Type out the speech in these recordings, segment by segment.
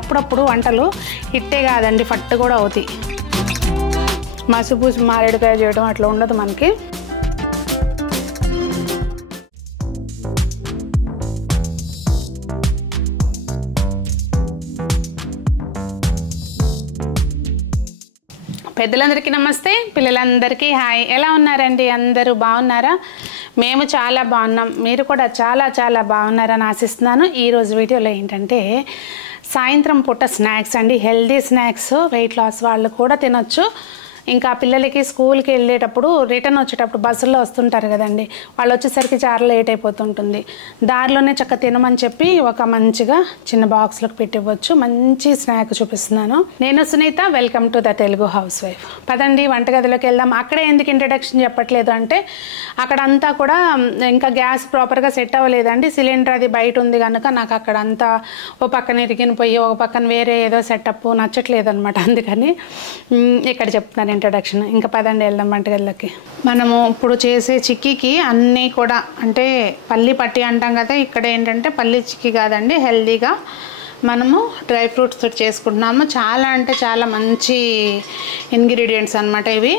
అప్పుడప్పుడు వంటలు హిట్టే కాదండి, ఫట్టు కూడా అవుతాయి. మసిపూసి మారేడుకాయ చేయడం అట్లా ఉండదు మనకి. పెద్దలందరికీ నమస్తే, పిల్లలందరికీ హాయ్. ఎలా ఉన్నారండి? అందరూ బాగున్నారా? మేము చాలా బాగున్నాం, మీరు కూడా చాలా చాలా బాగున్నారని ఆశిస్తున్నాను. ఈరోజు వీడియోలో ఏంటంటే సాయంత్రం పూట స్నాక్స్ అండి, హెల్దీ స్నాక్స్. వెయిట్ లాస్ వాళ్ళు కూడా తినొచ్చు. ఇంకా పిల్లలకి స్కూల్కి వెళ్ళేటప్పుడు రిటర్న్ వచ్చేటప్పుడు బస్సుల్లో వస్తుంటారు కదండి, వాళ్ళు వచ్చేసరికి చాలా లేట్ అయిపోతుంటుంది. దారిలోనే చక్క తినమని చెప్పి ఒక మంచిగా చిన్న బాక్స్లోకి పెట్టివ్వచ్చు. మంచి స్నాక్ చూపిస్తున్నాను. నేను Sunitha, welcome to the Telugu housewife. పదండి వంటగదిలోకి వెళ్దాం. అక్కడే ఎందుకు ఇంట్రడక్షన్ చెప్పట్లేదు అంటే అక్కడంతా కూడా ఇంకా గ్యాస్ ప్రాపర్గా సెట్ అవ్వలేదండి. సిలిండర్ అది బయట ఉంది కనుక నాకు అక్కడంతా ఓ పక్కన ఇరిగిన పొయ్యి, ఒక పక్కన వేరే ఏదో సెటప్ నచ్చట్లేదు అనమాట. అందుకని ఇక్కడ చెప్తున్నాను ఇంట్రడక్షన్. ఇంకా పదండి వెళ్దాం వంటగదిలోకి. మనము ఇప్పుడు చేసే చిక్కీకి అన్నీ కూడా అంటే పల్లి పట్టి అంటాం కదా, ఇక్కడ ఏంటంటే పల్లి చిక్కీ కాదండి, హెల్దీగా మనము డ్రై ఫ్రూట్స్ తోటి చేసుకుంటున్నాము. చాలా అంటే చాలా మంచి ఇంగ్రీడియంట్స్ అనమాట ఇవి.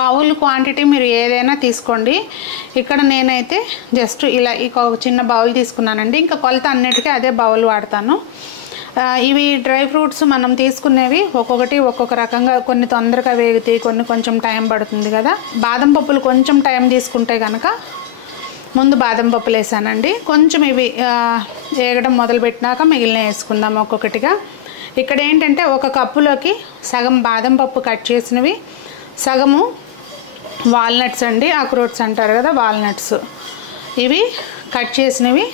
బౌల్ క్వాంటిటీ మీరు ఏదైనా తీసుకోండి. ఇక్కడ నేనైతే జస్ట్ ఇలా ఒక చిన్న బౌల్ తీసుకున్నానండి. ఇంకా కొలత అన్నిటికీ అదే బౌల్ వాడతాను. ఇవి డ్రై ఫ్రూట్స్ మనం తీసుకునేవి ఒక్కొక్కటి ఒక్కొక్క రకంగా, కొన్ని తొందరగా వేగుతాయి, కొన్ని కొంచెం టైం పడుతుంది కదా. బాదం పప్పులు కొంచెం టైం తీసుకుంటే కనుక ముందు బాదం పప్పులు వేసానండి. కొంచెం ఇవి వేగడం మొదలుపెట్టినాక మిగిలిన వేసుకుందాం ఒక్కొక్కటిగా. ఇక్కడ ఏంటంటే ఒక కప్పులోకి సగం బాదం పప్పు కట్ చేసినవి, సగము వాల్నట్స్ అండి, అక్రోట్స్ అంటారు కదా, వాల్నట్స్ ఇవి కట్ చేసినవి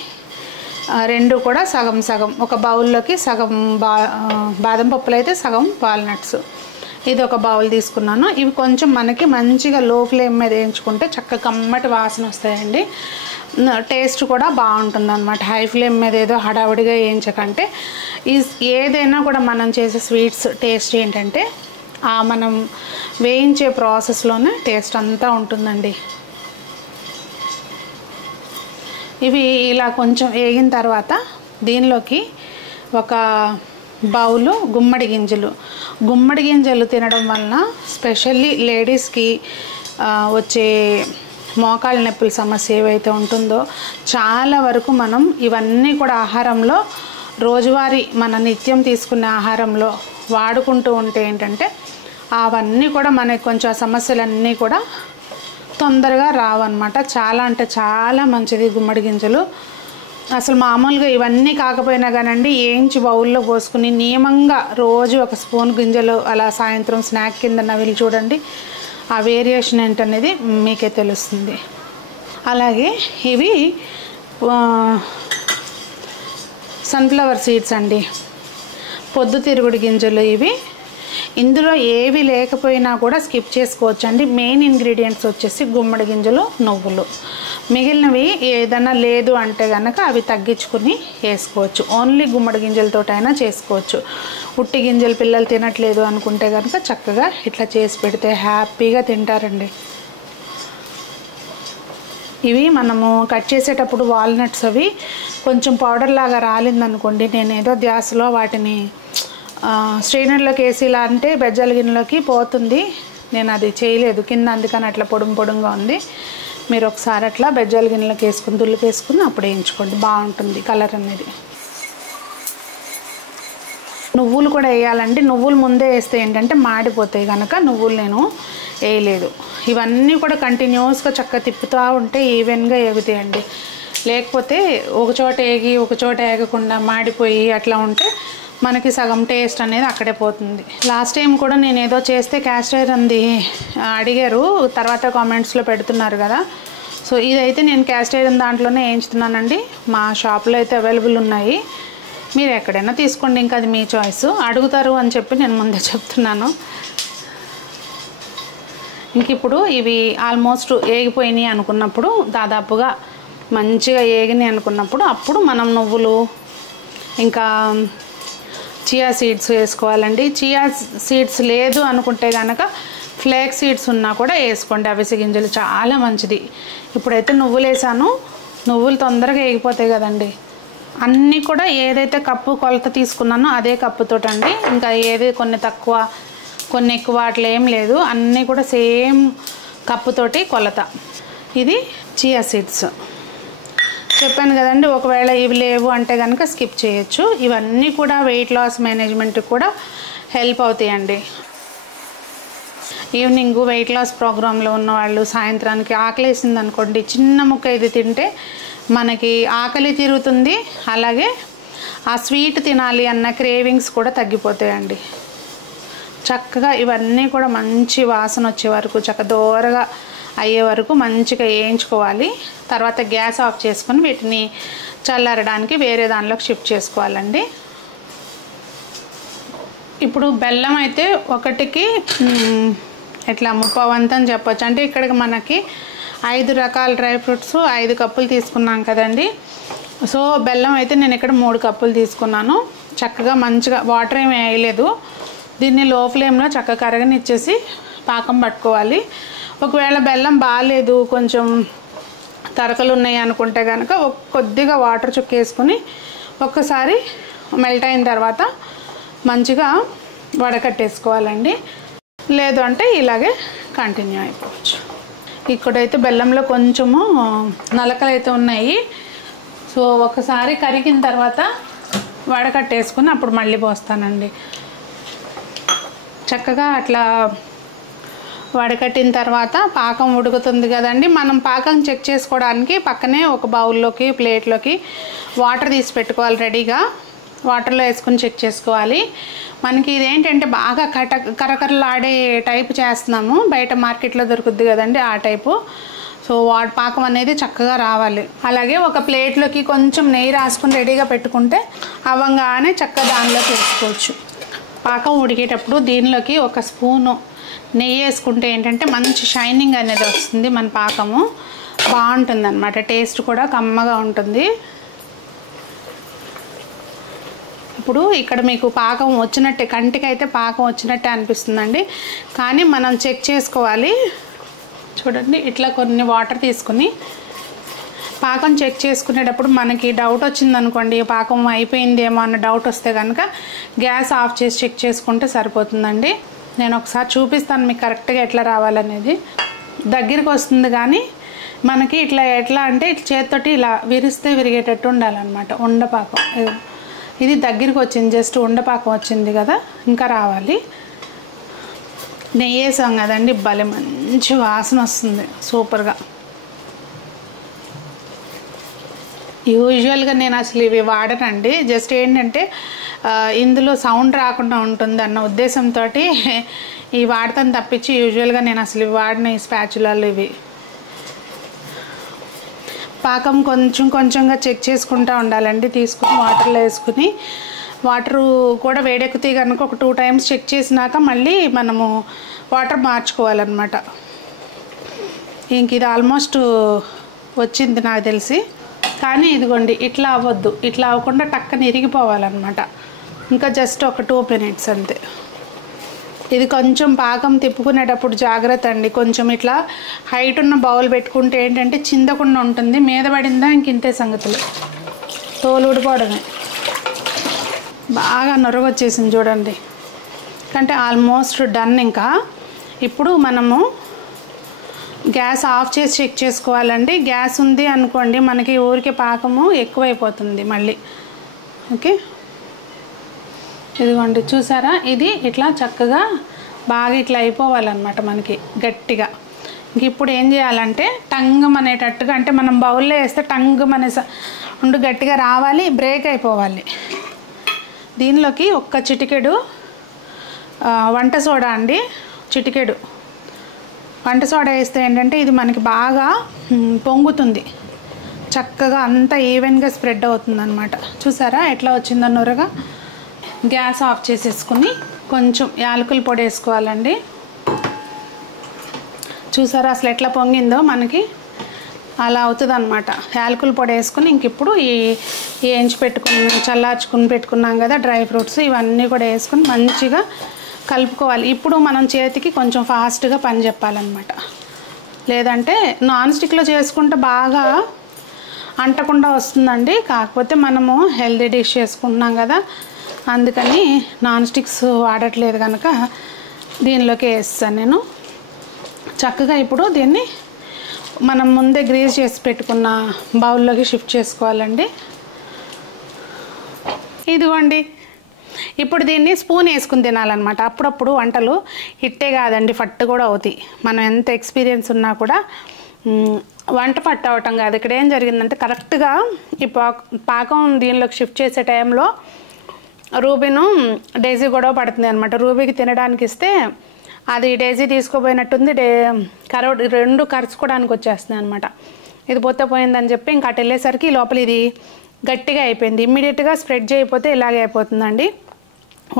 రెండు కూడా సగం సగం ఒక బౌల్లోకి, సగం బాదం పప్పులు అయితే సగం వాల్నట్స్. ఇది ఒక బౌల్ తీసుకున్నాను. ఇవి కొంచెం మనకి మంచిగా లో ఫ్లేమ్ మీద వేయించుకుంటే చక్కగా కమ్మటి వాసన వస్తాయండి. టేస్ట్ కూడా బాగుంటుంది అనమాట. హై ఫ్లేమ్ మీద ఏదో హడావుడిగా వేయించకంటే. ఏదైనా కూడా మనం చేసే స్వీట్స్ టేస్ట్ ఏంటంటే మనం వేయించే ప్రాసెస్లోనే టేస్ట్ అంతా ఉంటుందండి. ఇవి ఇలా కొంచెం వేగిన తర్వాత దీనిలోకి ఒక బౌలు గుమ్మడి గింజలు తినడం వలన స్పెషల్లీ లేడీస్కి వచ్చే మోకాళ్ళ నొప్పుల సమస్య ఏవైతే ఉంటుందో చాలా వరకు మనం ఇవన్నీ కూడా ఆహారంలో రోజువారీ మన నిత్యం తీసుకునే ఆహారంలో వాడుకుంటూ ఉంటే ఏంటంటే అవన్నీ కూడా మనకి కొంచెం సమస్యలన్నీ కూడా తొందరగా రావన్నమాట. చాలా అంటే చాలా మంచిది గుమ్మడి గింజలు. అసలు మామూలుగా ఇవన్నీ కాకపోయినా కానండి ఏంచి బౌల్లో పోసుకుని నియమంగా రోజు ఒక స్పూన్ గింజలు అలా సాయంత్రం స్నాక్ కింద నవిలి చూడండి, ఆ వేరియేషన్ ఏంటనేది మీకే తెలుస్తుంది. అలాగే ఇవి సన్ఫ్లవర్ సీడ్స్ అండి, పొద్దుతిరుగుడు గింజలు. ఇవి ఇందులో ఏవి లేకపోయినా కూడా స్కిప్ చేసుకోవచ్చు అండి. మెయిన్ ఇంగ్రీడియంట్స్ వచ్చేసి గుమ్మడి గింజలు, నువ్వులు. మిగిలినవి ఏదైనా లేదు అంటే కనుక అవి తగ్గించుకుని వేసుకోవచ్చు. ఓన్లీ గుమ్మడి గింజలతోటైనా చేసుకోవచ్చు. ఉట్టి గింజలు పిల్లలు తినట్లేదు అనుకుంటే కనుక చక్కగా ఇట్లా చేసి పెడితే హ్యాపీగా తింటారండి. ఇవి మనము కట్ చేసేటప్పుడు వాల్నట్స్ అవి కొంచెం పౌడర్ లాగా రాలిందనుకోండి, నేను ఏదో ధ్యాసలో వాటిని స్ట్రైనర్లోకి వేసి ఇలా అంటే బెజ్జల గిన్నెలోకి పోతుంది, నేను అది చేయలేదు కింద, అందుకని అట్లా పొడుగా ఉంది. మీరు ఒకసారి అట్లా బెజ్జల గిన్నెలోకి వేసుకుని దుల్లుకేసుకుని అప్పుడు వేయించుకోండి, బాగుంటుంది కలర్ అనేది. నువ్వులు కూడా వేయాలండి. నువ్వులు ముందే వేస్తే ఏంటంటే మాడిపోతాయి కనుక నువ్వులు నేను వేయలేదు. ఇవన్నీ కూడా కంటిన్యూస్గా చక్కగా తిప్పుతూ ఉంటే ఈవెన్గా ఎగుతాయండి. లేకపోతే ఒకచోట వేగి ఒకచోట వేగకుండా మాడిపోయి అట్లా ఉంటే మనకి సగం టేస్ట్ అనేది అక్కడే పోతుంది. లాస్ట్ టైం కూడా నేను ఏదో చేస్తే క్యాస్ట్ ఐరన్ది అడిగారు, తర్వాత కామెంట్స్లో పెడుతున్నారు కదా. సో ఇదైతే నేను క్యాస్ట్ ఐరన్ దాంట్లోనే వేయించుతున్నానండి. మా షాప్లో అయితే అవైలబుల్ ఉన్నాయి, మీరు ఎక్కడైనా తీసుకోండి, ఇంకా అది మీ చాయిస్. అడుగుతారు అని చెప్పి నేను ముందే చెప్తున్నాను. ఇంక ఇప్పుడు ఇవి ఆల్మోస్ట్ వేగిపోయినాయి అనుకున్నప్పుడు, దాదాపుగా మంచిగా వేగినాయి అనుకున్నప్పుడు అప్పుడు మనం నువ్వులు ఇంకా చియా సీడ్స్ వేసుకోవాలండి. చియా సీడ్స్ లేదు అనుకుంటే కనుక ఫ్లేక్ సీడ్స్ ఉన్నా కూడా వేసుకోండి, అవిసె గింజలు చాలా మంచిది. ఇప్పుడైతే నువ్వులు వేసాను, నువ్వులు తొందరగా వేగిపోతాయి కదండి, అన్నీ కూడా ఏదైతే కప్పు కొలత తీసుకున్నానో అదే కప్పుతోటండి. ఇంకా ఏది కొన్ని తక్కువ కొన్ని ఎక్కువ అట్లా ఏం లేదు, అన్నీ కూడా సేమ్ కప్పుతోటి కొలత. ఇది చియా సీడ్స్ చెప్పాను కదండి. ఒకవేళ ఇవి లేవు అంటే కనుక స్కిప్ చేయొచ్చు. ఇవన్నీ కూడా వెయిట్ లాస్ మేనేజ్మెంట్కి కూడా హెల్ప్ అవుతాయండి. ఈవినింగ్ వెయిట్ లాస్ ప్రోగ్రాంలో ఉన్నవాళ్ళు సాయంత్రానికి ఆకలేసింది అనుకోండి, చిన్న ముక్క ఇది తింటే మనకి ఆకలి తీరుతుంది, అలాగే ఆ స్వీట్ తినాలి అన్న క్రేవింగ్స్ కూడా తగ్గిపోతాయండి. చక్కగా ఇవన్నీ కూడా మంచి వాసన వచ్చే వరకు దోరగా అయ్యే వరకు మంచిగా వేయించుకోవాలి. తర్వాత గ్యాస్ ఆఫ్ చేసుకొని వీటిని చల్లారడానికి వేరే దానిలోకి షిఫ్ట్ చేసుకోవాలండి. ఇప్పుడు బెల్లం అయితే ఒకటికి ఇట్లా 30 వంతు అని చెప్పొచ్చు. అంటే ఇక్కడికి మనకి 5 రకాల డ్రై ఫ్రూట్స్ 5 కప్పులు తీసుకున్నాం కదండి. సో బెల్లం అయితే నేను ఇక్కడ 3 కప్పులు తీసుకున్నాను. చక్కగా మంచిగా వాటర్ ఏమి వేయలేదు. దీన్ని లో ఫ్లేమ్లో చక్కగా కరగనిచ్చేసి పాకం పట్టుకోవాలి. ఒకవేళ బెల్లం బాగాలేదు, కొంచెం తరకలు ఉన్నాయి అనుకుంటే కనుక కొద్దిగా వాటర్ చుక్కేసుకొని ఒక్కసారి మెల్ట్ అయిన తర్వాత మంచిగా వడకట్టేసుకోవాలండి. లేదు అంటే ఇలాగే కంటిన్యూ అయిపోవచ్చు. ఇక్కడైతే బెల్లంలో కొంచెము నలకలు అయితే ఉన్నాయి. సో ఒకసారి కరిగిన తర్వాత వడకట్టేసుకుని అప్పుడు మళ్ళీ పోస్తానండి. చక్కగా అట్లా వడకట్టిన తర్వాత పాకం ఉడుకుతుంది కదండి. మనం పాకం చెక్ చేసుకోవడానికి పక్కనే ఒక బౌల్లోకి ప్లేట్లోకి వాటర్ తీసి పెట్టుకోవాలి రెడీగా. వాటర్లో వేసుకొని చెక్ చేసుకోవాలి. మనకి ఇదేంటంటే బాగా కరకరలాడే టైపు చేస్తున్నాము, బయట మార్కెట్లో దొరుకుద్ది కదండి ఆ టైపు. సో పాకం అనేది చక్కగా రావాలి. అలాగే ఒక ప్లేట్లోకి కొంచెం నెయ్యి రాసుకొని రెడీగా పెట్టుకుంటే అవ్వంగానే చక్కగా దానిలోకి వేసుకోవచ్చు. పాకం ఉడికేటప్పుడు దీనిలోకి ఒక స్పూను నెయ్యి వేసుకుంటే ఏంటంటే మంచి షైనింగ్ అనేది వస్తుంది. మన పాకము బాగుంటుంది అన్నమాట, టేస్ట్ కూడా కమ్మగా ఉంటుంది. ఇప్పుడు ఇక్కడ మీకు పాకం వచ్చినట్టే, కంటికి అయితే పాకం వచ్చినట్టే అనిపిస్తుందండి. కానీ మనం చెక్ చేసుకోవాలి. చూడండి, ఇట్లా కొన్ని వాటర్ తీసుకుని పాకం చెక్ చేసుకునేటప్పుడు మనకి డౌట్ వచ్చిందనుకోండి, పాకం అయిపోయిందేమో అన్న డౌట్ వస్తే కనుక గ్యాస్ ఆఫ్ చేసి చెక్ చేసుకుంటే సరిపోతుందండి. నేను ఒకసారి చూపిస్తాను మీకు కరెక్ట్గా ఎట్లా రావాలనేది. దగ్గరికి వస్తుంది కానీ మనకి ఎట్లా అంటే చేతితోటి ఇలా విరిస్తే విరిగేటట్టు ఉండాలన్నమాట. ఉండపాకం ఇది దగ్గరికి వచ్చింది, జస్ట్ ఉండపాకం వచ్చింది కదా, ఇంకా రావాలి. నెయ్యి వేసాం కదండి, భలే మంచి వాసన వస్తుంది సూపర్గా. యూజువల్గా నేను అసలు ఇవి వాడనండి, జస్ట్ ఏంటంటే ఇందులో సౌండ్ రాకుండా ఉంటుంది అన్న ఉద్దేశంతో ఇవి వాడతాను తప్పించి యూజువల్గా నేను అసలు ఇవి వాడిన ఈ స్పాచులాలు ఇవి. పాకం కొంచెంగా చెక్ చేసుకుంటూ ఉండాలండి. తీసుకుని వాటర్లో వేసుకుని, వాటరు కూడా వేడెక్కుతాయి కనుక ఒక 2 టైమ్స్ చెక్ చేసినాక మళ్ళీ మనము వాటర్ మార్చుకోవాలన్నమాట. ఇంక ఇది ఆల్మోస్ట్ వచ్చింది నాకు తెలిసి. కానీ ఇదిగోండి ఇట్లా అవ్వద్దు, ఇట్లా అవ్వకుండా టక్కన ఇరిగిపోవాలన్నమాట. ఇంకా జస్ట్ ఒక 2 minutes అంతే. ఇది కొంచెం పాకం తిప్పుకునేటప్పుడు జాగ్రత్త అండి. కొంచెం ఇట్లా హైట్ ఉన్న బౌల్ పెట్టుకుంటే ఏంటంటే చిందకుండా ఉంటుంది. మీద పడిందా ఇంకింతే సంగతులు, తోలు ఊడిపోవడమే. బాగా నొరగొచ్చేసింది చూడండి, అంటే ఆల్మోస్ట్ డన్. ఇంకా ఇప్పుడు మనము గ్యాస్ ఆఫ్ చేసి చెక్ చేసుకోవాలండి. గ్యాస్ ఉంది అనుకోండి మనకి ఊరికే పాకము ఎక్కువైపోతుంది మళ్ళీ. ఓకే, ఇదిగోండి చూసారా, ఇది ఇట్లా చక్కగా బాగా ఇట్లా అయిపోవాలన్నమాట మనకి గట్టిగా. ఇంక ఇప్పుడు ఏం చేయాలంటే టంగం అనేటట్టుగా, అంటే మనం బౌల్లో వేస్తే టంగం అనే ఉండు గట్టిగా రావాలి, బ్రేక్ అయిపోవాలి. దీనిలోకి ఒక్క చిటికెడు వంట సోడా అండి, చిటికెడు వంట సోడా వేస్తే ఏంటంటే ఇది మనకి బాగా పొంగుతుంది, చక్కగా అంతా ఈవెన్గా స్ప్రెడ్ అవుతుంది అనమాట. చూసారా ఎట్లా వచ్చిందో నొరగా. గ్యాస్ ఆఫ్ చేసేసుకుని కొంచెం యాలకుల పొడి వేసుకోవాలండి. చూసారా అసలు ఎట్లా పొంగిందో మనకి, అలా అవుతుంది అనమాట. యాలకుల పొడి వేసుకుని ఇంక ఇప్పుడు ఈ వేయించి చల్లార్చుకుని పెట్టుకున్నాం కదా డ్రై ఫ్రూట్స్, ఇవన్నీ కూడా వేసుకుని మంచిగా కలుపుకోవాలి. ఇప్పుడు మనం చేతికి కొంచెం ఫాస్ట్గా పని చెప్పాలన్నమాట. లేదంటే నాన్ స్టిక్లో చేసుకుంటే బాగా అంటకుండా వస్తుందండి. కాకపోతే మనము హెల్దీ డిష్ చేసుకుంటున్నాం కదా, అందుకని నాన్ స్టిక్స్ వాడట్లేదు కనుక దీనిలోకి వేస్తాను నేను. చక్కగా ఇప్పుడు దీన్ని మనం ముందే గ్రీజ్ చేసి పెట్టుకున్న బౌల్లోకి షిఫ్ట్ చేసుకోవాలండి. ఇదిగోండి, ఇప్పుడు దీన్ని స్పూన్ వేసుకుని తినాలన్నమాట. అప్పుడప్పుడు వంటలు ఇట్టే కాదండి, ఫట్టు కూడా అవుతాయి. మనం ఎంత ఎక్స్పీరియన్స్ ఉన్నా కూడా వంట ఫట్ అవటం కాదు. ఇక్కడ ఏం జరిగిందంటే కరెక్ట్గా ఈ పాకం దీనిలోకి షిఫ్ట్ చేసే టైంలో రూబీను డైజీ గొడవ పడుతుంది అనమాట. రూబీకి తినడానికి ఇస్తే అది డైజీ తీసుకోపోయినట్టుంది, రెండు కరుచుకోవడానికి వచ్చేస్తుంది అనమాట. ఇది పోతే పోయిందని చెప్పి ఇంకా అటు వెళ్ళేసరికి లోపల ఇది గట్టిగా అయిపోయింది. ఇమ్మీడియట్గా స్ప్రెడ్ చేయకపోతే ఇలాగే అయిపోతుందండి.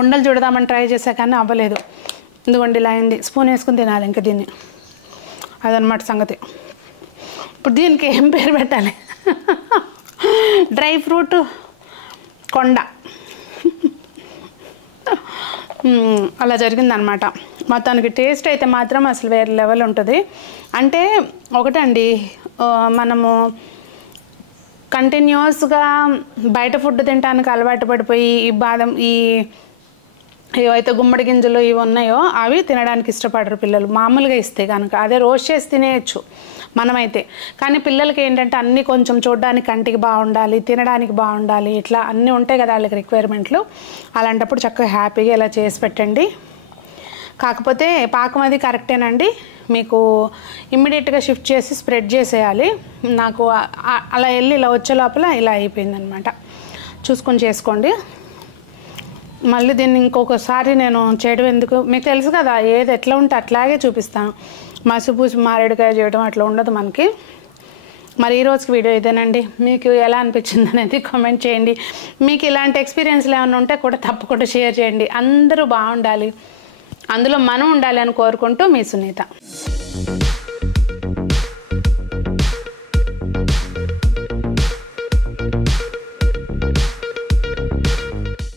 ఉండలు చూడదామని ట్రై చేసా కానీ అవ్వలేదు. ఇదిగోండి ఇలా అయింది. స్పూన్ వేసుకుని తినాలి ఇంకా దీన్ని, అదనమాట సంగతి. ఇప్పుడు దీనికి ఏం పేరు పెట్టాలి? డ్రై ఫ్రూట్ కొండ అలా జరిగిందనమాట. మొత్తానికి టేస్ట్ అయితే మాత్రం అసలు వేరే లెవెల్ ఉంటుంది. అంటే ఒకటండి, మనము కంటిన్యూస్గా బయట ఫుడ్ తినడానికి అలవాటు పడిపోయి ఈ బాదం ఏవైతే గుమ్మడి గింజలు ఇవి ఉన్నాయో అవి తినడానికి ఇష్టపడరు పిల్లలు. మామూలుగా ఇస్తే కనుక అదే రోస్ట్ చేసి తినేయచ్చు మనమైతే. కానీ పిల్లలకి ఏంటంటే అన్నీ కొంచెం చూడడానికి కంటికి బాగుండాలి, తినడానికి బాగుండాలి, ఇట్లా అన్నీ ఉంటాయి కదా వాళ్ళకి రిక్వైర్మెంట్లు. అలాంటప్పుడు చక్కగా హ్యాపీగా ఇలా చేసి పెట్టండి. కాకపోతే పాకం అది కరెక్టేనండి, మీకు ఇమ్మీడియట్గా షిఫ్ట్ చేసి స్ప్రెడ్ చేసేయాలి. నాకు అలా వెళ్ళి ఇలా వచ్చే లోపల ఇలా అయిపోయిందనమాట. చూసుకొని చేసుకోండి. మళ్ళీ దీన్ని ఇంకొకసారి నేను చేయడం ఎందుకు, మీకు తెలుసు కదా, ఏది ఎట్లా ఉంటే అట్లాగే చూపిస్తాను. మసిపూసి మారేడుకాయ చేయడం అట్లా ఉండదు మనకి. మరి ఈ రోజుకి వీడియో ఇదేనండి. మీకు ఎలా అనిపించింది అనేది కామెంట్ చేయండి. మీకు ఇలాంటి ఎక్స్పీరియన్స్లు ఏమైనా ఉంటే కూడా తప్పకుండా షేర్ చేయండి. అందరూ బాగుండాలి, అందులో మనం ఉండాలి అని కోరుకుంటూ మీ సునీత.